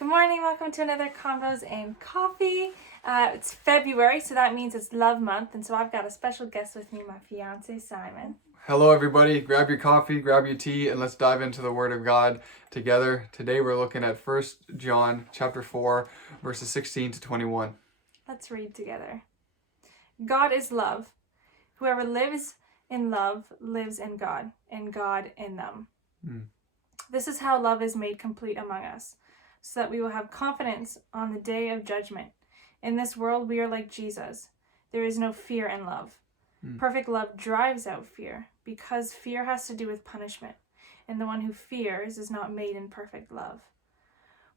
Good morning, welcome to another Convos and Coffee. It's February, so that means it's Love Month, and so I've got a special guest with me, my fiance, Simon. Hello everybody, grab your coffee, grab your tea, and let's dive into the Word of God together. Today we're looking at 1 John chapter 4, verses 16 to 21. Let's read together. God is love. Whoever lives in love lives in God, and God in them. This is how love is made complete among us, so that we will have confidence on the day of judgment. In this world, we are like Jesus. There is no fear in love. Perfect love drives out fear, because fear has to do with punishment, and the one who fears is not made in perfect love.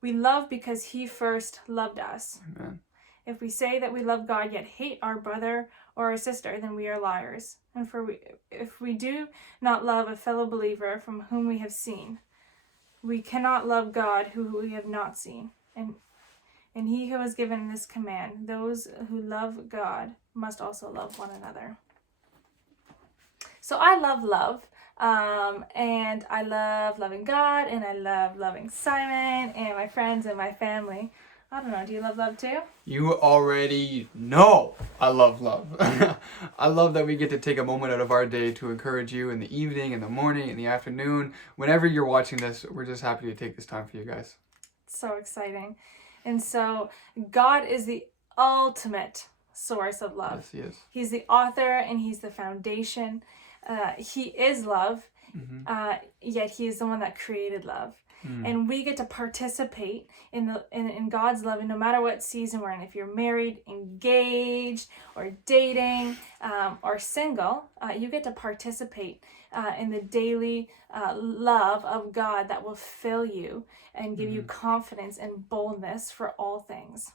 We love because he first loved us. Amen. If we say that we love God yet hate our brother or our sister, then we are liars. And if we do not love a fellow believer from whom we have seen, we cannot love God who we have not seen. And he who has given this command, those who love God must also love one another. So I love love, and I love loving God, and I love loving Simon and my friends and my family. I don't know, do you love love too? You already know I love love. I love that we get to take a moment out of our day to encourage you in the evening, in the morning, in the afternoon. Whenever you're watching this, we're just happy to take this time for you guys. So exciting. And so God is the ultimate source of love. Yes, he is. He's the author and he's the foundation. He is love, yet he is the one that created love. And we get to participate in God's love, and no matter what season we're in, if you're married, engaged, or dating, or single, you get to participate in the daily love of God that will fill you and give you confidence and boldness for all things.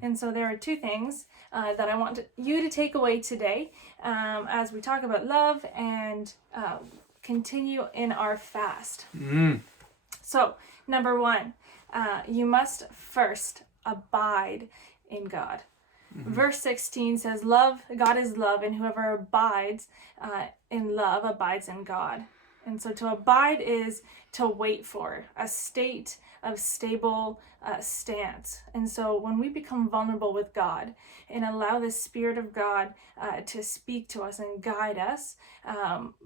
And so there are two things that I want you to take away today as we talk about love and continue in our fast. So, number one, you must first abide in God. Verse 16 says, God is love, and whoever abides in love abides in God. And so to abide is to wait for, a state of stable stance. And so when we become vulnerable with God and allow the Spirit of God to speak to us and guide us,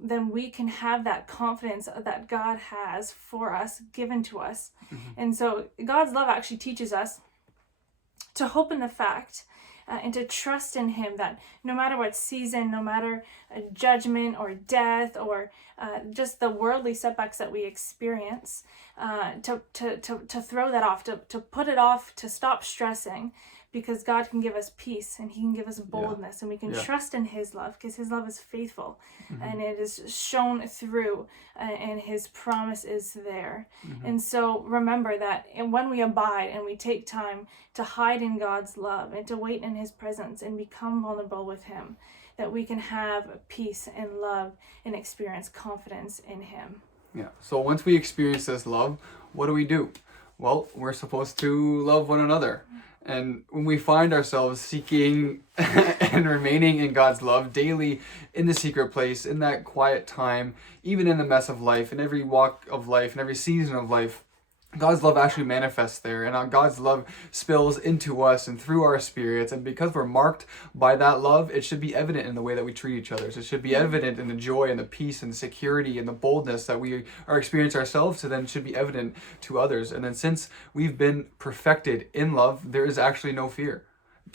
then we can have that confidence that God has for us, given to us. And so God's love actually teaches us to hope in the fact and to trust in him that no matter what season, no matter judgment or death or just the worldly setbacks that we experience, to throw that off, to put it off, to stop stressing, because God can give us peace and he can give us boldness, and we can trust in his love because his love is faithful and it is shown through and his promise is there. And so remember that when we abide and we take time to hide in God's love and to wait in his presence and become vulnerable with him, that we can have peace and love and experience confidence in him. Yeah. So once we experience this love, what do? Well, we're supposed to love one another. And when we find ourselves seeking and remaining in God's love daily in the secret place, in that quiet time, even in the mess of life, in every walk of life, in every season of life, God's love actually manifests there, and God's love spills into us and through our spirits. And because we're marked by that love, it should be evident in the way that we treat each other. It should be evident in the joy and the peace and the security and the boldness that we are experiencing ourselves, so then should be evident to others. And then since we've been perfected in love, there is actually no fear.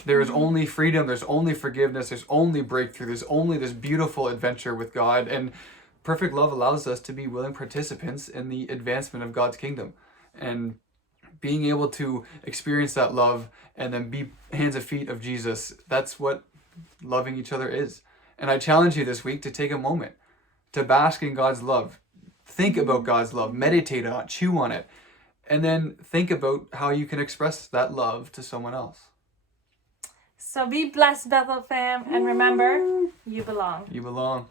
There is only freedom, there's only forgiveness, there's only breakthrough, there's only this beautiful adventure with God. And perfect love allows us to be willing participants in the advancement of God's kingdom. And being able to experience that love and then be hands and feet of Jesus, that's what loving each other is. And I challenge you this week to take a moment to bask in God's love. Think about God's love, meditate on it, chew on it, and then think about how you can express that love to someone else. So be blessed, Bethel fam, and remember, you belong. You belong.